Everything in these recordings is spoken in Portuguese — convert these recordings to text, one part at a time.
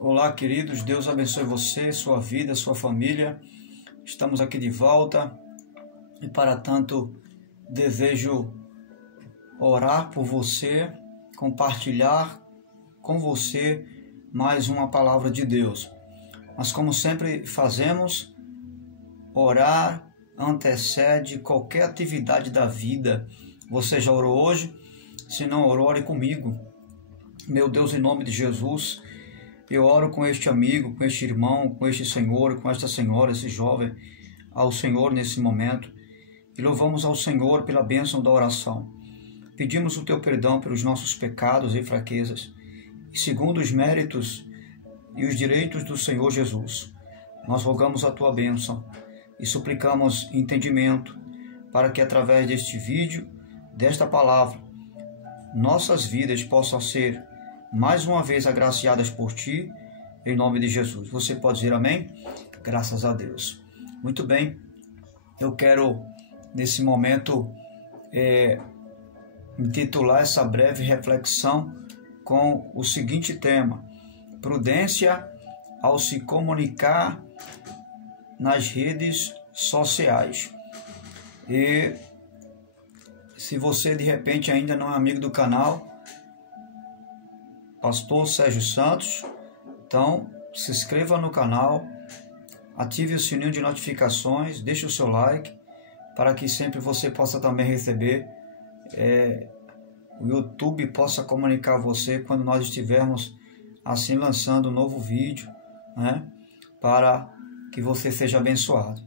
Olá, queridos, Deus abençoe você, sua vida, sua família. Estamos aqui de volta e, para tanto, desejo orar por você, compartilhar com você mais uma palavra de Deus. Mas, como sempre fazemos, orar antecede qualquer atividade da vida. Você já orou hoje? Se não orou, ore comigo. Meu Deus, em nome de Jesus, eu oro com este amigo, com este irmão, com este senhor, com esta senhora, esse jovem, ao Senhor nesse momento. E louvamos ao Senhor pela bênção da oração. Pedimos o teu perdão pelos nossos pecados e fraquezas. E segundo os méritos e os direitos do Senhor Jesus, nós rogamos a tua bênção e suplicamos entendimento para que através deste vídeo, desta palavra, nossas vidas possam ser mais uma vez agraciadas por Ti, em nome de Jesus. Você pode dizer amém? Graças a Deus. Muito bem, eu quero nesse momento intitular essa breve reflexão com o seguinte tema: prudência ao se comunicar nas redes sociais. E se você de repente ainda não é amigo do canal, Pastor Sérgio Santos, então se inscreva no canal, ative o sininho de notificações, deixe o seu like, para que sempre você possa também receber, o YouTube possa comunicar a você quando nós estivermos assim lançando um novo vídeo, né, para que você seja abençoado.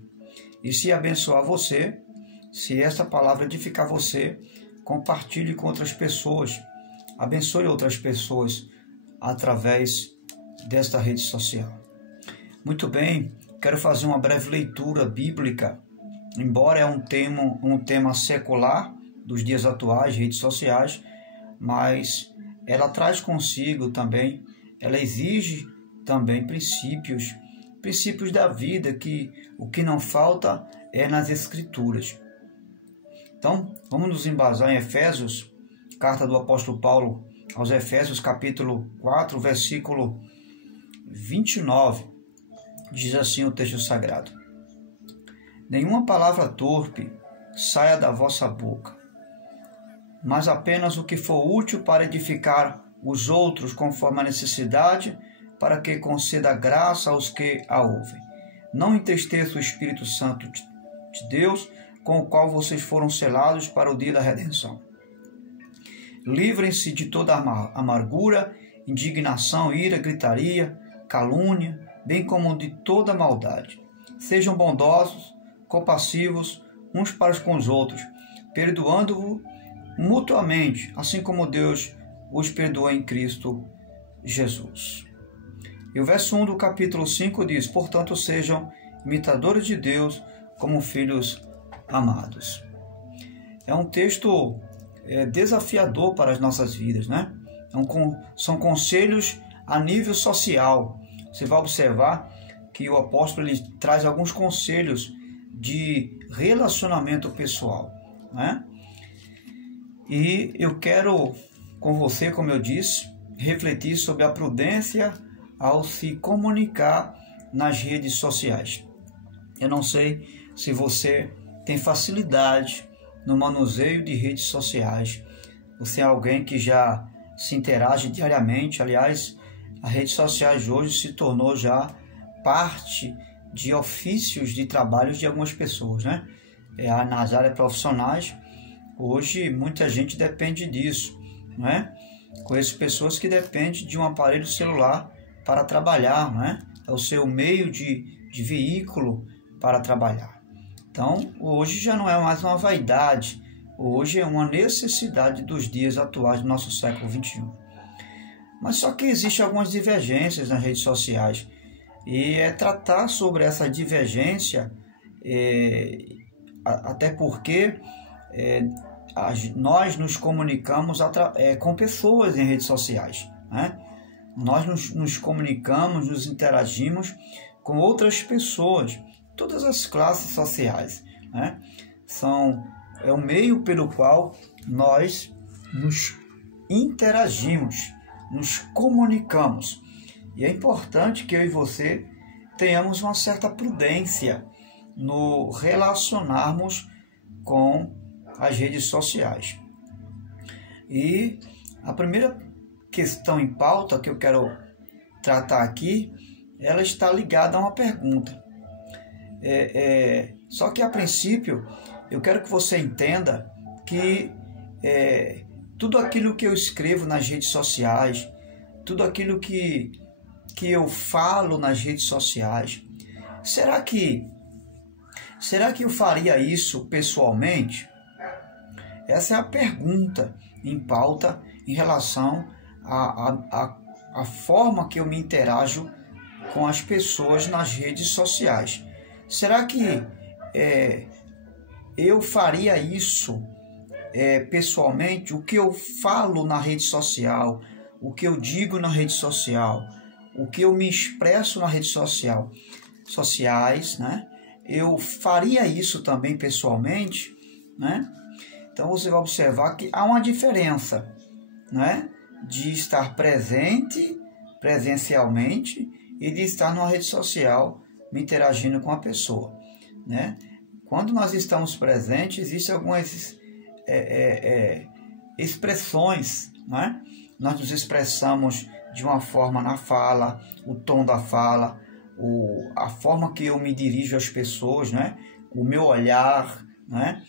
E se abençoar você, se essa palavra edificar você, compartilhe com outras pessoas. Abençoe outras pessoas através desta rede social. Muito bem, quero fazer uma breve leitura bíblica. Embora é um tema secular dos dias atuais, redes sociais, mas ela traz consigo também, ela exige também princípios da vida, que o que não falta é nas Escrituras. Então, vamos nos embasar em Efésios, carta do apóstolo Paulo aos Efésios, capítulo 4, versículo 29, diz assim o texto sagrado: nenhuma palavra torpe saia da vossa boca, mas apenas o que for útil para edificar os outros conforme a necessidade, para que conceda graça aos que a ouvem. Não entristeça o Espírito Santo de Deus, com o qual vocês foram selados para o dia da redenção. Livrem-se de toda amargura, indignação, ira, gritaria, calúnia, bem como de toda maldade. Sejam bondosos, compassivos uns para com os outros, perdoando-vos mutuamente, assim como Deus os perdoou em Cristo Jesus. E o verso 1 do capítulo 5 diz: portanto, sejam imitadores de Deus como filhos amados. É um texto desafiador para as nossas vidas, né? São conselhos a nível social. Você vai observar que o apóstolo ele traz alguns conselhos de relacionamento pessoal, né? E eu quero com você, como eu disse, refletir sobre a prudência ao se comunicar nas redes sociais. Eu não sei se você tem facilidade no manuseio de redes sociais. Você é alguém que já se interage diariamente. Aliás, as redes sociais hoje se tornou já parte de ofícios de trabalhos de algumas pessoas, né? Nas áreas profissionais, hoje muita gente depende disso, né? Conheço pessoas que dependem de um aparelho celular para trabalhar, né? É o seu meio de veículo para trabalhar. Então, hoje já não é mais uma vaidade, hoje é uma necessidade dos dias atuais do nosso século XXI. Mas só que existem algumas divergências nas redes sociais, e é tratar sobre essa divergência, até porque nós nos comunicamos com pessoas em redes sociais, né? Nós nos comunicamos, nos interagimos com outras pessoas, todas as classes sociais, né? É o meio pelo qual nós nos interagimos, nos comunicamos. E é importante que eu e você tenhamos uma certa prudência no relacionarmos com as redes sociais. E a primeira questão em pauta que eu quero tratar aqui, ela está ligada a uma pergunta. Só que a princípio eu quero que você entenda que tudo aquilo que eu escrevo nas redes sociais, tudo aquilo que eu falo nas redes sociais, será que eu faria isso pessoalmente? Essa é a pergunta em pauta em relação à forma que eu me interajo com as pessoas nas redes sociais. Será que eu faria isso pessoalmente? O que eu falo na rede social, o que eu digo na rede social, o que eu me expresso na rede sociais, né? Eu faria isso também pessoalmente, né? Então você vai observar que há uma diferença, né, de estar presente presencialmente e de estar numa rede social me interagindo com a pessoa, né? Quando nós estamos presentes, existem algumas expressões, né? Nós nos expressamos de uma forma na fala, o tom da fala, a forma que eu me dirijo às pessoas, né? O meu olhar, né?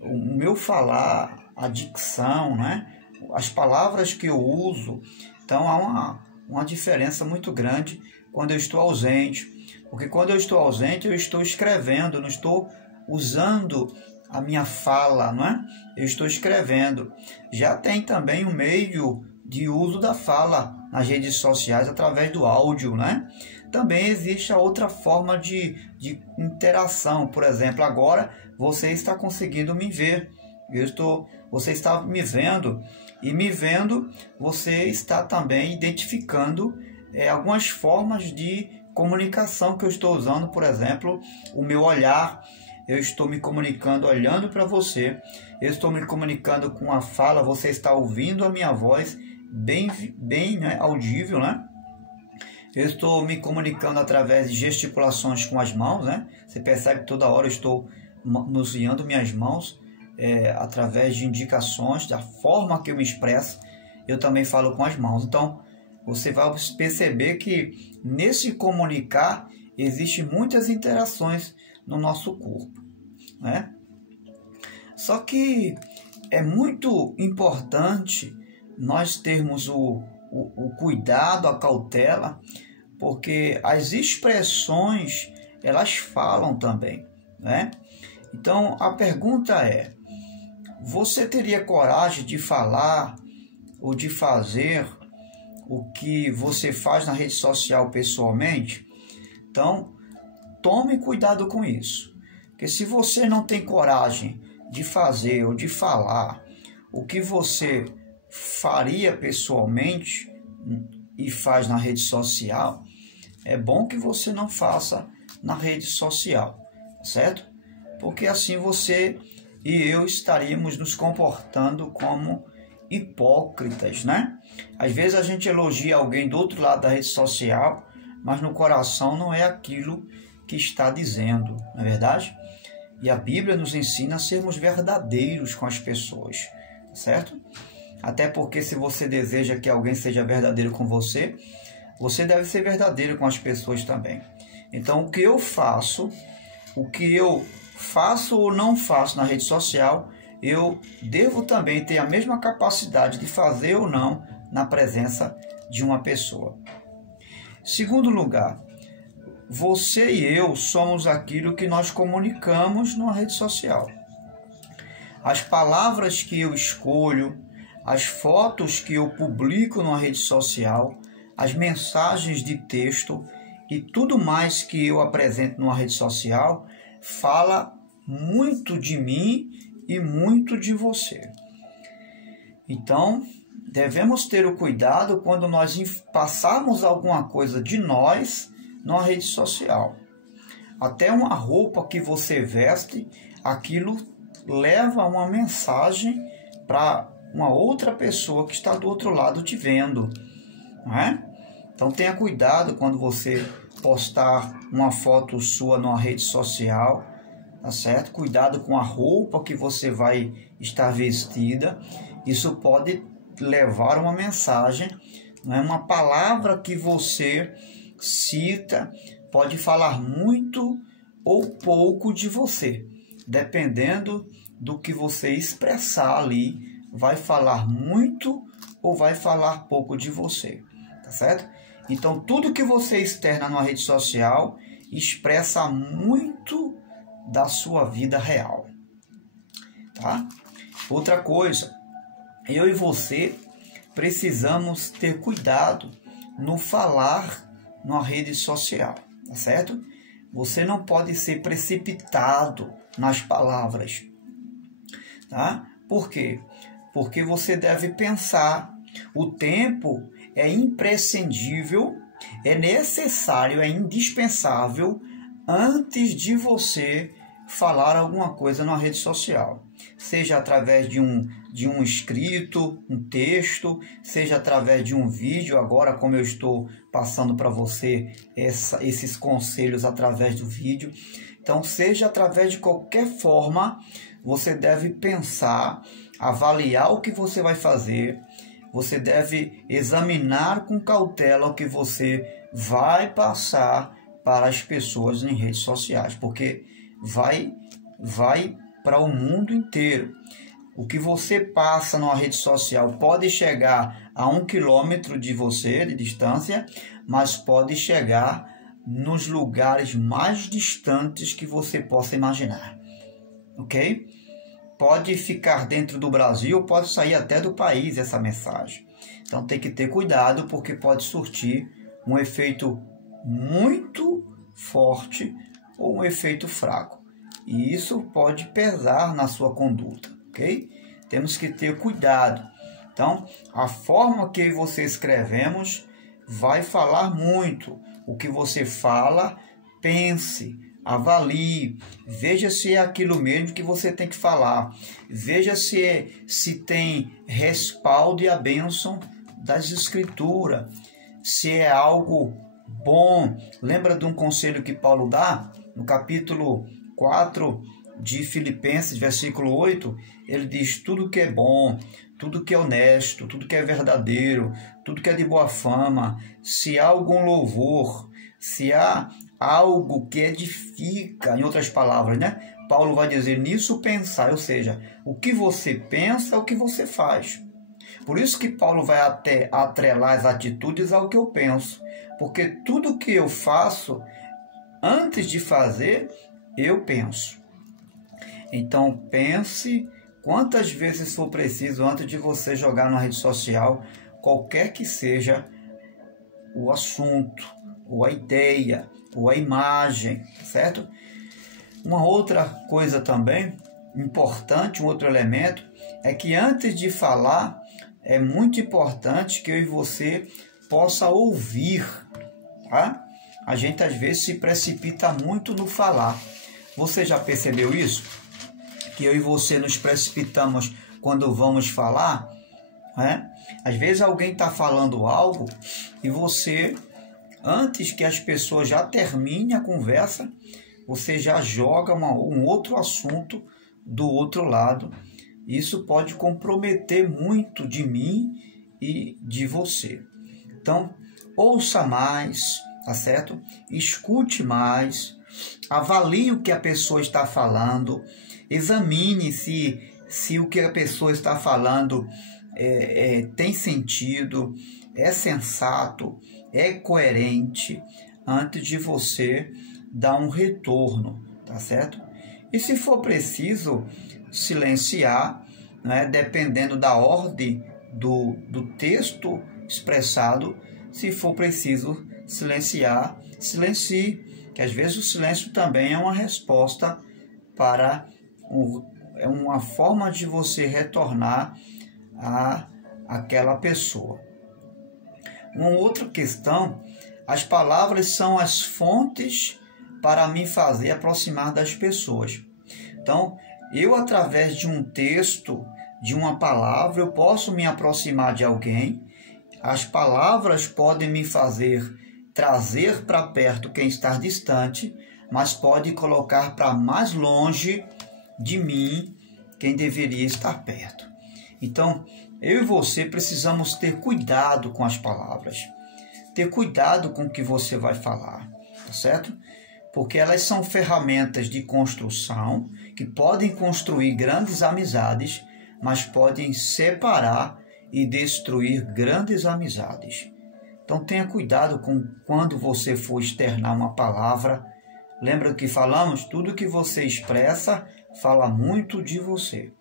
O meu falar, a dicção, né? As palavras que eu uso. Então há uma diferença muito grande quando eu estou ausente, porque quando eu estou ausente eu estou escrevendo, não estou usando a minha fala, não é? Eu estou escrevendo. Já tem também o meio de uso da fala nas redes sociais através do áudio, né? Também existe a outra forma de interação. Por exemplo, agora você está conseguindo me ver. Você está me vendo, e me vendo, você está também identificando algumas formas de comunicação que eu estou usando. Por exemplo, o meu olhar. Eu estou me comunicando olhando para você, eu estou me comunicando com a fala, você está ouvindo a minha voz bem, né, audível, né? Eu estou me comunicando através de gesticulações com as mãos, né? Você percebe que toda hora eu estou manuseando minhas mãos através de indicações, da forma que eu me expresso, eu também falo com as mãos. Então, você vai perceber que nesse comunicar existem muitas interações no nosso corpo, né? Só que é muito importante nós termos o cuidado, a cautela, porque as expressões, elas falam também, né? Então, a pergunta é, você teria coragem de falar ou de fazer o que você faz na rede social pessoalmente? Então, tome cuidado com isso, porque se você não tem coragem de fazer ou de falar o que você faria pessoalmente e faz na rede social, é bom que você não faça na rede social, certo? Porque assim você e eu estaríamos nos comportando como hipócritas, né? Às vezes a gente elogia alguém do outro lado da rede social, mas no coração não é aquilo que está dizendo, não é verdade? E a Bíblia nos ensina a sermos verdadeiros com as pessoas, certo? Até porque se você deseja que alguém seja verdadeiro com você, você deve ser verdadeiro com as pessoas também. Então, o que eu faço ou não faço na rede social, eu devo também ter a mesma capacidade de fazer ou não na presença de uma pessoa. Segundo lugar, você e eu somos aquilo que nós comunicamos numa rede social. As palavras que eu escolho, as fotos que eu publico numa rede social, as mensagens de texto e tudo mais que eu apresento numa rede social fala muito de mim e muito de você. Então, devemos ter o cuidado quando nós passarmos alguma coisa de nós numa rede social. Até uma roupa que você veste, aquilo leva uma mensagem para uma outra pessoa que está do outro lado te vendo, não é? Então tenha cuidado quando você postar uma foto sua numa rede social, tá certo? Cuidado com a roupa que você vai estar vestida. Isso pode levar uma mensagem, não é? Uma palavra que você cita pode falar muito ou pouco de você, dependendo do que você expressar ali, vai falar muito ou vai falar pouco de você, tá certo? Então, tudo que você externa numa rede social expressa muito da sua vida real, tá? Outra coisa, eu e você precisamos ter cuidado no falar numa rede social, tá certo? Você não pode ser precipitado nas palavras, tá? Por quê? Porque você deve pensar. O tempo é imprescindível, é necessário, é indispensável antes de você falar alguma coisa na rede social. Seja através de um escrito, um texto, seja através de um vídeo, agora como eu estou passando para você esses conselhos através do vídeo. Então, seja através de qualquer forma, você deve pensar, avaliar o que você vai fazer, você deve examinar com cautela o que você vai passar para as pessoas em redes sociais, porque vai para o mundo inteiro. O que você passa numa rede social pode chegar a 1 quilômetro de você, de distância, mas pode chegar nos lugares mais distantes que você possa imaginar, ok? Pode ficar dentro do Brasil, pode sair até do país essa mensagem. Então tem que ter cuidado, porque pode surtir um efeito muito forte ou um efeito fraco. E isso pode pesar na sua conduta, ok? Temos que ter cuidado. Então, a forma que você escrevemos vai falar muito. O que você fala, pense, avalie, veja se é aquilo mesmo que você tem que falar. Veja se tem respaldo e a bênção das escrituras, se é algo bom. Lembra de um conselho que Paulo dá no capítulo 4 de Filipenses, versículo 8? Ele diz: tudo que é bom, tudo que é honesto, tudo que é verdadeiro, tudo que é de boa fama, se há algum louvor, se há algo que edifica, em outras palavras, né? Paulo vai dizer: nisso pensar, ou seja, o que você pensa é o que você faz. Por isso que Paulo vai até atrelar as atitudes ao que eu penso, porque tudo que eu faço, antes de fazer, eu penso. Então pense quantas vezes for preciso antes de você jogar na rede social, qualquer que seja o assunto, ou a ideia, ou a imagem, certo? Uma outra coisa também importante, um outro elemento, é que antes de falar, é muito importante que eu e você possa ouvir, tá? A gente às vezes se precipita muito no falar. Você já percebeu isso? Que eu e você nos precipitamos quando vamos falar, né? Às vezes alguém está falando algo e você, antes que as pessoas já terminem a conversa, você já joga um outro assunto do outro lado. Isso pode comprometer muito de mim e de você. Então, ouça mais, tá certo? Escute mais, avalie o que a pessoa está falando, examine se o que a pessoa está falando tem sentido, é sensato, é coerente, antes de você dar um retorno, tá certo? E se for preciso silenciar, né, dependendo da ordem do texto expressado, se for preciso silenciar, silencie, que às vezes o silêncio também é uma resposta para uma forma de você retornar àquela pessoa. Uma outra questão, as palavras são as fontes para me fazer aproximar das pessoas. Então, eu através de um texto, de uma palavra, eu posso me aproximar de alguém. As palavras podem me fazer trazer para perto quem está distante, mas pode colocar para mais longe de mim quem deveria estar perto. Então, eu e você precisamos ter cuidado com as palavras. Ter cuidado com o que você vai falar, tá certo? Porque elas são ferramentas de construção que podem construir grandes amizades, mas podem separar e destruir grandes amizades. Então tenha cuidado com quando você for externar uma palavra. Lembra que falamos? Tudo que você expressa fala muito de você.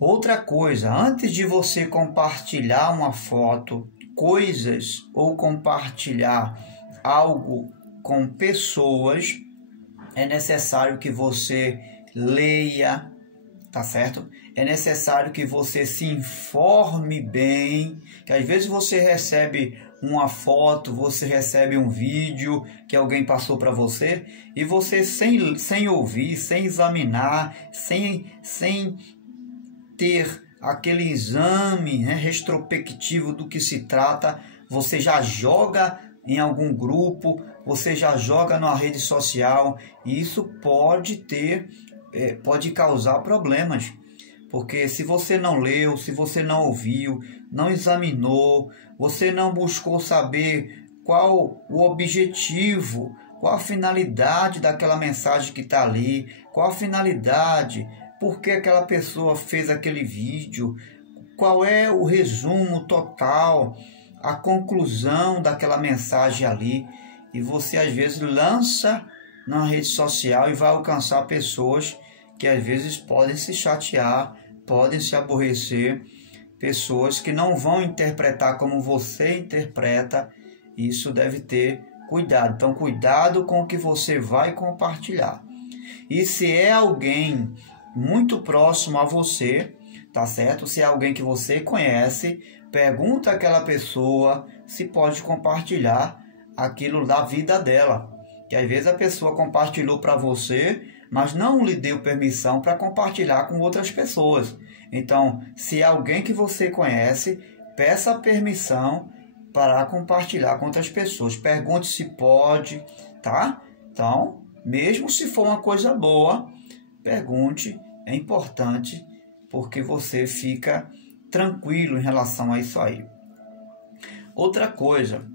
Outra coisa, antes de você compartilhar uma foto, coisas ou compartilhar algo com pessoas, é necessário que você leia, tá certo? É necessário que você se informe bem, que às vezes você recebe uma foto, você recebe um vídeo que alguém passou para você e você sem ouvir, sem examinar, sem ter aquele exame, né, retrospectivo do que se trata, você já joga em algum grupo, você já joga numa rede social e isso pode causar problemas. Porque se você não leu, se você não ouviu, não examinou, você não buscou saber qual o objetivo, qual a finalidade daquela mensagem que está ali, qual a finalidade, por que aquela pessoa fez aquele vídeo, qual é o resumo total, a conclusão daquela mensagem ali, e você às vezes lança na rede social e vai alcançar pessoas que às vezes podem se chatear, podem se aborrecer, pessoas que não vão interpretar como você interpreta. Isso deve ter cuidado. Então, cuidado com o que você vai compartilhar. E se é alguém muito próximo a você, tá certo? Se é alguém que você conhece, pergunta àquela pessoa se pode compartilhar aquilo da vida dela. Que às vezes a pessoa compartilhou para você, mas não lhe deu permissão para compartilhar com outras pessoas. Então, se é alguém que você conhece, peça permissão para compartilhar com outras pessoas. Pergunte se pode, tá? Então, mesmo se for uma coisa boa, pergunte, é importante, porque você fica tranquilo em relação a isso aí. Outra coisa,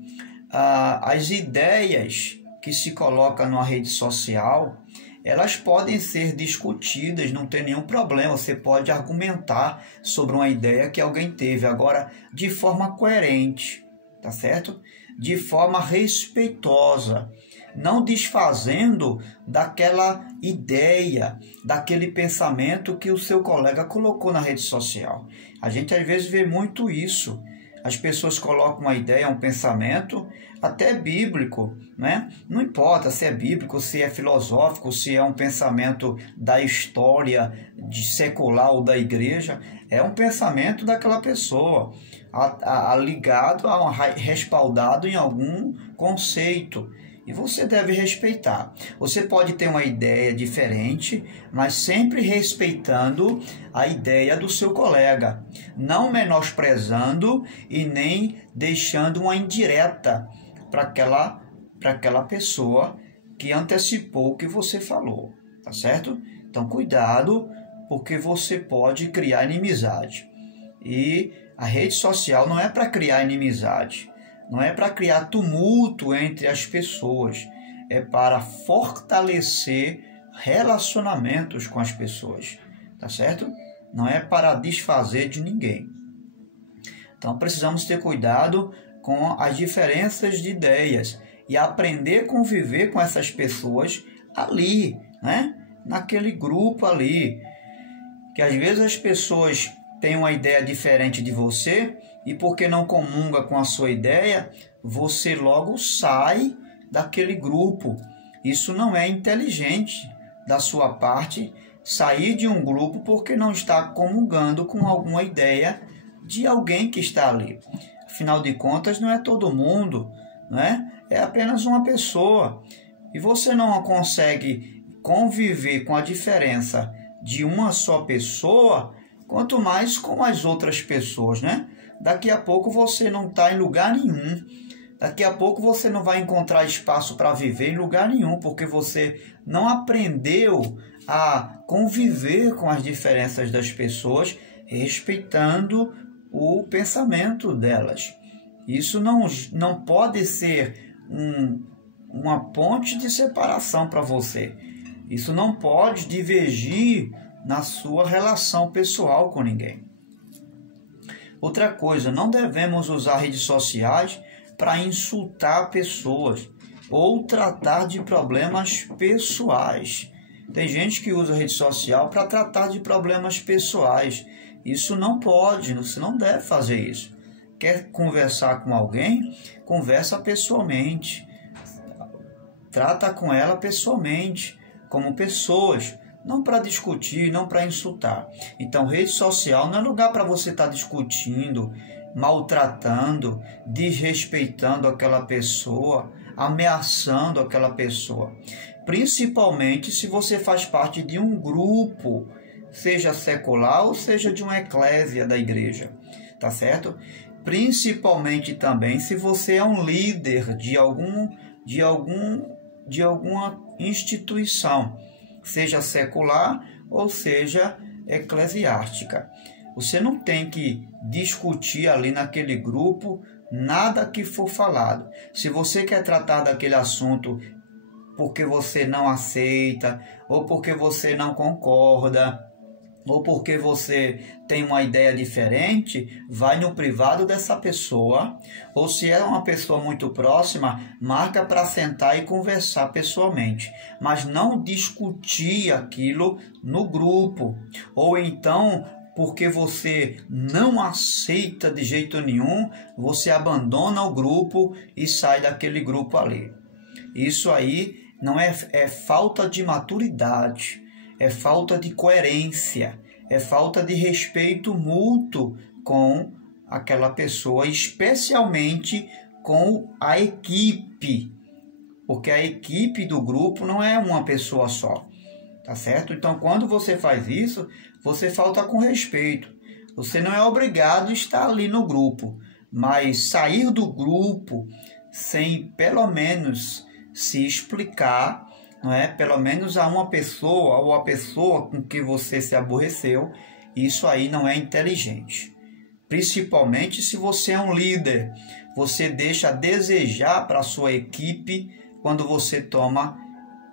as ideias que se colocam numa rede social, elas podem ser discutidas, não tem nenhum problema, você pode argumentar sobre uma ideia que alguém teve, agora de forma coerente, tá certo? De forma respeitosa, não desfazendo daquela ideia, daquele pensamento que o seu colega colocou na rede social. A gente às vezes vê muito isso. As pessoas colocam uma ideia, um pensamento, até bíblico, né? Não importa se é bíblico, se é filosófico, se é um pensamento da história de secular ou da igreja, é um pensamento daquela pessoa, ligado, respaldado em algum conceito. E você deve respeitar. Você pode ter uma ideia diferente, mas sempre respeitando a ideia do seu colega, não menosprezando e nem deixando uma indireta para aquela pessoa que antecipou o que você falou, tá certo? Então, cuidado, porque você pode criar inimizade. E a rede social não é para criar inimizade. Não é para criar tumulto entre as pessoas, é para fortalecer relacionamentos com as pessoas, tá certo? Não é para desfazer de ninguém. Então precisamos ter cuidado com as diferenças de ideias e aprender a conviver com essas pessoas ali, né? Naquele grupo ali, que às vezes as pessoas têm uma ideia diferente de você, e porque não comunga com a sua ideia, você logo sai daquele grupo. Isso não é inteligente da sua parte, sair de um grupo porque não está comungando com alguma ideia de alguém que está ali. Afinal de contas, não é todo mundo, né? É apenas uma pessoa. E você não consegue conviver com a diferença de uma só pessoa, quanto mais com as outras pessoas, né? daqui a pouco você não está em lugar nenhum. Daqui a pouco você não vai encontrar espaço para viver em lugar nenhum, porque você não aprendeu a conviver com as diferenças das pessoas, respeitando o pensamento delas. Isso não pode ser uma ponte de separação para você. Isso não pode divergir na sua relação pessoal com ninguém. Outra coisa, não devemos usar redes sociais para insultar pessoas ou tratar de problemas pessoais. Tem gente que usa rede social para tratar de problemas pessoais. Isso não pode, você não deve fazer isso. Quer conversar com alguém? Conversa pessoalmente. Trata com ela pessoalmente, como pessoas, não para discutir, não para insultar. Então, rede social não é lugar para você estar discutindo, maltratando, desrespeitando aquela pessoa, ameaçando aquela pessoa. Principalmente se você faz parte de um grupo, seja secular ou seja de uma eclésia da igreja, tá certo? Principalmente também se você é um líder de alguma instituição, seja secular ou seja eclesiástica. Você não tem que discutir ali naquele grupo nada que for falado. Se você quer tratar daquele assunto porque você não aceita, ou porque você não concorda, ou porque você tem uma ideia diferente, vai no privado dessa pessoa, ou se é uma pessoa muito próxima, marca para sentar e conversar pessoalmente, mas não discutir aquilo no grupo, ou então, porque você não aceita de jeito nenhum, você abandona o grupo e sai daquele grupo ali. Isso aí não é falta de maturidade, é falta de coerência, é falta de respeito mútuo com aquela pessoa, especialmente com a equipe, porque a equipe do grupo não é uma pessoa só, tá certo? Então, quando você faz isso, você falta com respeito. Você não é obrigado a estar ali no grupo, mas sair do grupo sem pelo menos se explicar, não é? Pelo menos a uma pessoa ou a pessoa com que você se aborreceu, isso aí não é inteligente. Principalmente se você é um líder, você deixa a desejar para a sua equipe quando você toma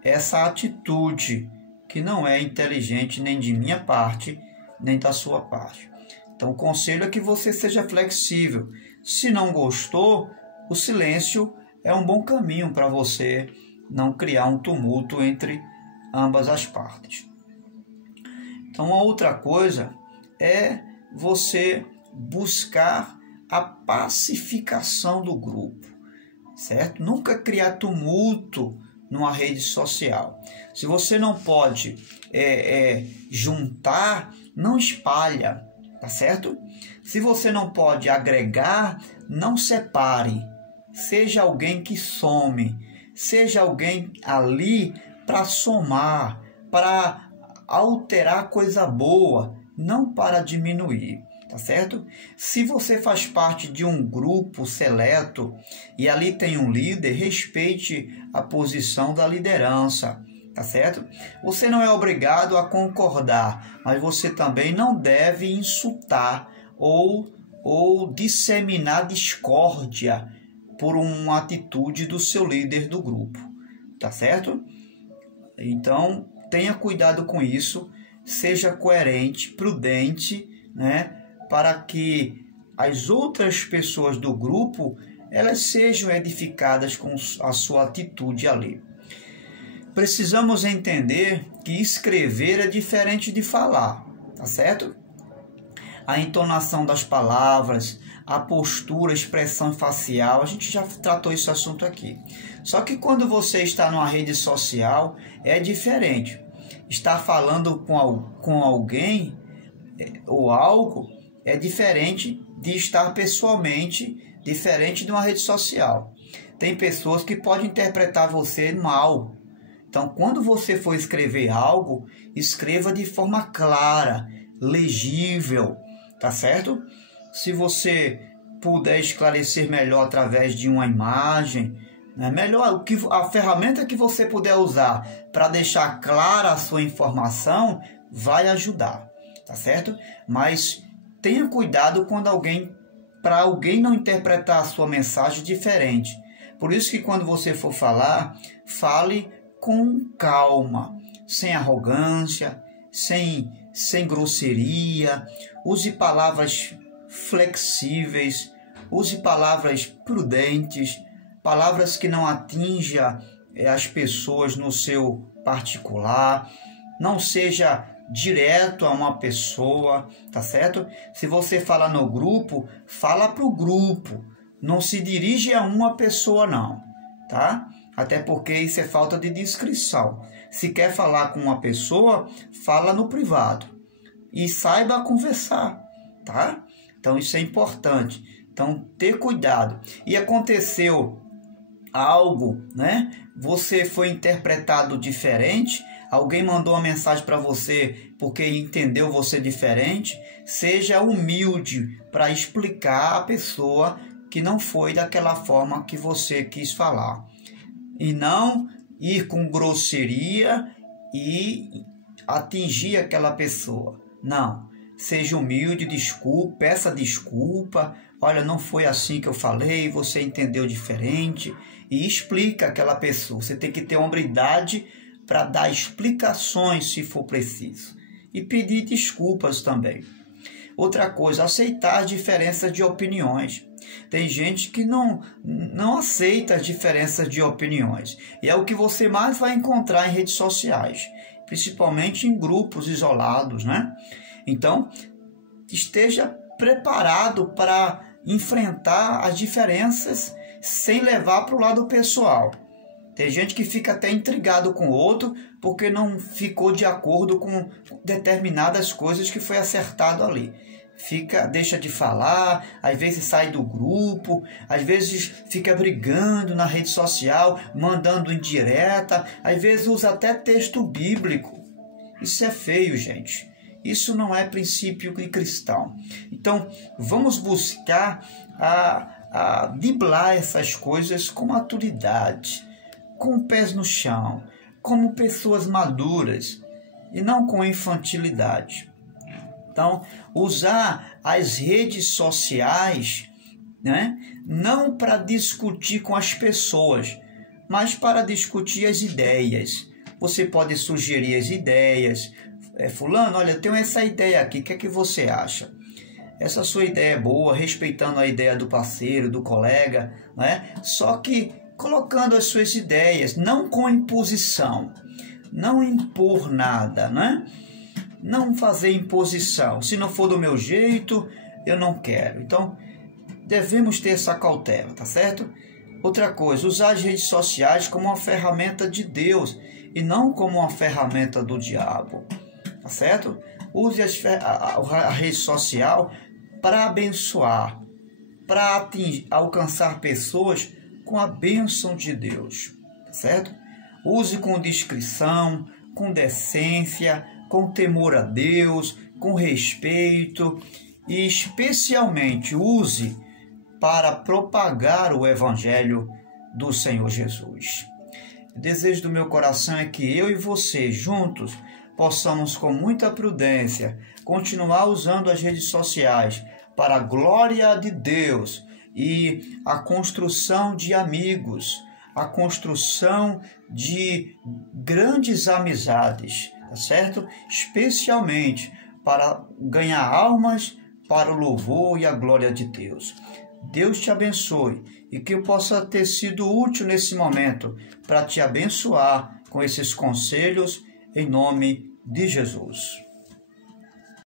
essa atitude, que não é inteligente nem de minha parte, nem da sua parte. Então o conselho é que você seja flexível. Se não gostou, o silêncio é um bom caminho para você não criar um tumulto entre ambas as partes. Então, a outra coisa é você buscar a pacificação do grupo, certo? Nunca criar tumulto numa rede social. Se você não pode juntar, não espalha, tá certo? Se você não pode agregar, não separe. Seja alguém que some, seja alguém ali para somar, para alterar coisa boa, não para diminuir, tá certo? Se você faz parte de um grupo seleto e ali tem um líder, respeite a posição da liderança, tá certo? Você não é obrigado a concordar, mas você também não deve insultar ou disseminar discórdia por uma atitude do seu líder do grupo, tá certo? Então, tenha cuidado com isso, seja coerente, prudente, né, para que as outras pessoas do grupo, elas sejam edificadas com a sua atitude ali. Precisamos entender que escrever é diferente de falar, tá certo? A entonação das palavras, a postura, a expressão facial, a gente já tratou esse assunto aqui. Só que quando você está numa rede social, é diferente. Estar falando com alguém ou algo é diferente de estar pessoalmente, diferente de uma rede social. Tem pessoas que podem interpretar você mal. Então, quando você for escrever algo, escreva de forma clara, legível, tá certo? se você puder esclarecer melhor através de uma imagem, né? Melhor a ferramenta que você puder usar para deixar clara a sua informação vai ajudar, tá certo? Mas tenha cuidado para alguém não interpretar a sua mensagem diferente. Por isso que quando você for falar, fale com calma, sem arrogância, sem grosseria, use palavras flexíveis, use palavras prudentes, palavras que não atinjam as pessoas no seu particular, não seja direto a uma pessoa, tá certo? Se você falar no grupo, fala para o grupo, não se dirige a uma pessoa não, tá? Até porque isso é falta de discrição. Se quer falar com uma pessoa, fala no privado e saiba conversar, tá? Então isso é importante. Então ter cuidado. E aconteceu algo, né? Você foi interpretado diferente, alguém mandou uma mensagem para você porque entendeu você diferente, seja humilde para explicar a pessoa que não foi daquela forma que você quis falar. E não ir com grosseria e atingir aquela pessoa. Não. Seja humilde, peça desculpa. Olha, não foi assim que eu falei, você entendeu diferente. E explica aquela pessoa. Você tem que ter hombridade para dar explicações se for preciso. E pedir desculpas também. Outra coisa, aceitar as diferenças de opiniões. Tem gente que não aceita as diferenças de opiniões. E é o que você mais vai encontrar em redes sociais, principalmente em grupos isolados, né? Então, esteja preparado para enfrentar as diferenças sem levar para o lado pessoal. Tem gente que fica até intrigado com o outro porque não ficou de acordo com determinadas coisas que foi acertado ali. Deixa de falar, às vezes sai do grupo, às vezes fica brigando na rede social, mandando indireta, às vezes usa até texto bíblico. Isso é feio, gente. Isso não é princípio cristão. Então, vamos buscar a driblar essas coisas com maturidade, com pés no chão, como pessoas maduras e não com infantilidade. Então, usar as redes sociais, né, não para discutir com as pessoas, mas para discutir as ideias. Você pode sugerir as ideias. Fulano, olha, eu tenho essa ideia aqui, o que é que você acha? Essa sua ideia é boa, respeitando a ideia do parceiro, do colega, né? Só que colocando as suas ideias, não com imposição, não impor nada, né? Não fazer imposição. Se não for do meu jeito, eu não quero. Então, devemos ter essa cautela, tá certo? Outra coisa, usar as redes sociais como uma ferramenta de Deus e não como uma ferramenta do diabo, tá certo? Use a rede social para abençoar, para alcançar pessoas com a bênção de Deus, tá certo? Use com discrição, com decência, com temor a Deus, com respeito e especialmente use para propagar o Evangelho do Senhor Jesus. O desejo do meu coração é que eu e você juntos possamos com muita prudência continuar usando as redes sociais para a glória de Deus e a construção de amigos, a construção de grandes amizades, tá certo? Especialmente para ganhar almas para o louvor e a glória de Deus. Deus te abençoe e que eu possa ter sido útil nesse momento para te abençoar com esses conselhos em nome de Jesus.